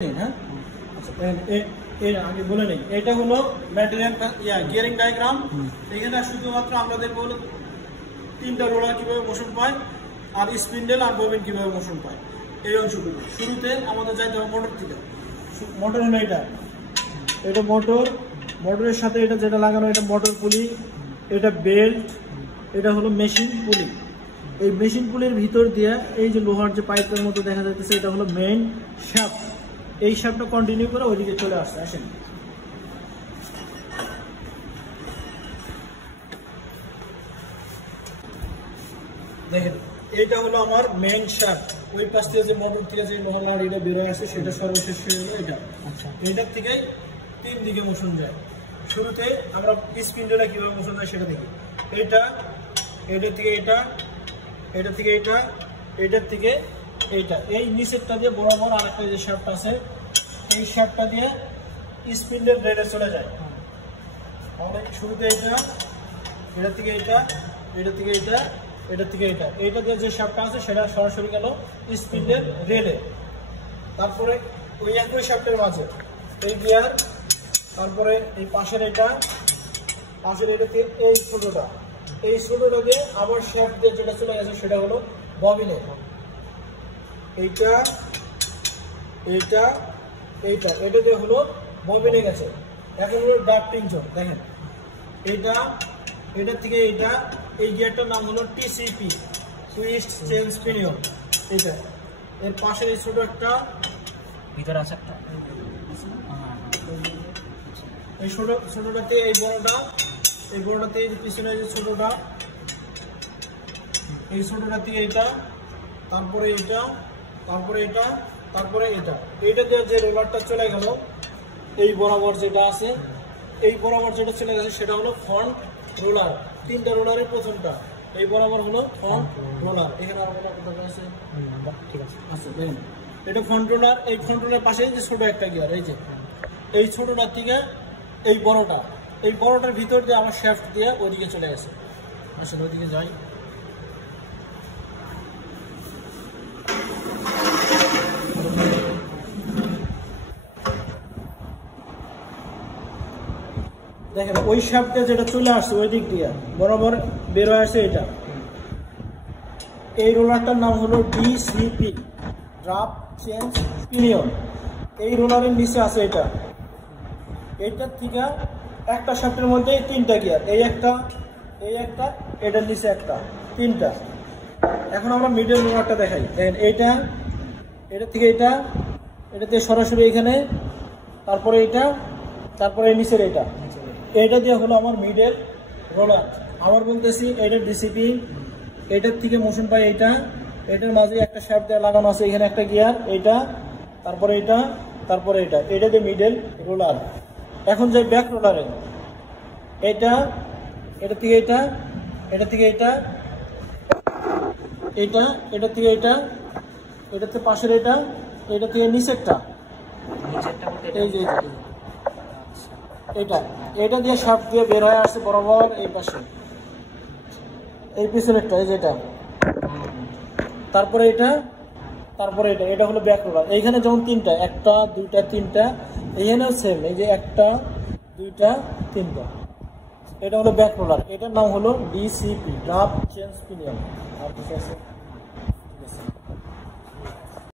হ্যাঁ আচ্ছা আগে বলে নেই এটা হলো ম্যাটেরিয়াল গিয়ারিং ডায়াগ্রাম। এখানে শুধুমাত্র আমরা দেখবো হলো তিনটা রোলার কিভাবে মোশন পায় আর স্পিন্ডেল আর ববিন কিভাবে মোশন পায় এই অংশটুকু। শুরুতে আমাদের যাইতে হবে মোটর থেকে। মোটর হলো এটা মোটরের সাথে এটা যেটা লাগানো এটা মোটর পুলি, এটা বেল্ট, এটা হলো মেশিন পুলি। এই মেশিন পুলির ভিতর দিয়ে এই যে লোহার যে পাইপের মতো দেখা যাচ্ছে এটা হলো মেইন শ্যাফট। এই শ্যাফটটা কন্টিনিউ করে ওইদিকে চলে আসছে। আসেন দেখেন এটা হলো আমার মেইন শ্যাফট। ওই পাশ থেকে যে মোটর থেকে যে লোহার এটা বের হয়ে আসছে সেটা সর্বশেষ হলো এটা। আচ্ছা এটার থেকে তিন দিকে মোশন যায়। শুরুতে আমরা স্পিন্ডেলে কিভাবে মোশন যায় সেটা দেখি। এটা থেকে এটা, এটা থেকে এটা, এটার থেকে এইটা, এই নিচেরটা দিয়ে বরাবর আরেকটা যে শ্যাফট আছে এই শ্যাফটটা দিয়ে স্পিন্ডেল রেডে চলে যায়। আমাদের শুরুতে এটা থেকে এটা, এটা থেকে এটা, এটা থেকে এটা, এইটা দিয়ে যে শ্যাফটটা আছে সেটা সরাসরি গেল স্পিন্ডেল রেলে। তারপরে ওই একই শ্যাফটের মাঝে এই গিয়ার, তারপরে এই পাশের এটা থেকে এই ছোটটা দিয়ে আবার শ্যাফট দিয়ে যেটা চলে গেছে সেটা হলো ববিনে। এইটা দিয়ে হলো ববিনে গেছে। এখন হলো ড্রাফটিং জোন। দেখেন এটা থেকে এইটা, এই গিয়ারটার নাম হলো টিসিপি, টুইস্ট চেঞ্জ পিনিয়ন। এইটা এর পাশে এই ছোট একটা ভিতরে আছে একটা, এই ছোটটাতে এই বড়টাতে এই পিছনে যে ছোটটা, এই ছোটটাতে এইটা, তারপরে এটা, তারপরে এটা, তারপরে এইটা দিয়ে যে রোলারটা চলে গেল এই বরাবর যেটা আছে, এই বরাবর যেটা চলে গেছে সেটা হলো ফ্রন্ট রোলার। তিনটা রোলারের প্রথমটা এই বরাবর হলো ফ্রন্ট রোলার। এখানে আর কোথাও আছে? ঠিক আছে আচ্ছা দেখেন এটা ফ্রন্ট রোলার। এই ফ্রন্ট রোলার পাশে যে ছোট একটা গিয়ার, এই যে এই ছোটটার থেকে এই বড়টার ভিতর দিয়ে আমার শ্যাফট দিয়ে ওইদিকে চলে গেছে। আসলে ওইদিকে যাই। দেখেন ওই শ্যাফটে যেটা চলে আসছে ওই দিক দিয়ে বরাবর বের হয়ে আসছে এটা। এই রোলারটার নাম হলো ডিসিপি, ড্রাফট চেঞ্জ পিনিয়ন। এই রোলারের নিচে আছে এইটার থেকে একটা শ্যাফটের মধ্যে তিনটা গিয়ার, এই একটা, এটার নিচে একটা, তিনটা। এখন আমরা মিডল রোলারটা দেখাই। দেখেন এটা থেকে এটাতে সরাসরি এখানে, তারপরে এটা, তারপরে নিচের এটা দিয়ে হলো আমার মিডল রোলার। আবার বলতেছি এটা ডিসিপি, এটার থেকে মোশন পাই এটার মাঝে একটা শ্যাফট দিয়ে লাগানো আছে, এখানে একটা গিয়ার, তারপরে তারপরে এটা দিয়ে মিডল রোলার। এখন যে ব্যাক রোলারে এটা থেকে এটা থেকে থেকে এটাতে পাশের এটা থেকে নিচেরটা, এই যে এটা দিয়ে শ্যাফট দিয়ে বের হয়ে আসছে বরাবর এই পাশে, এই পিছনেরটা, এই যেটা, তারপরে এটা হলো ব্যাক রোলার। এইখানে যেমন তিনটা, একটা, দুইটা, তিনটা, এইখানেও সেম, এই যে একটা, দুইটা, তিনটা, এটা হলো ব্যাক রোলার। এটার নাম হলো ডিসিপি, ড্রাফট চেঞ্জ পিনিয়ন। আর কিছু আছে?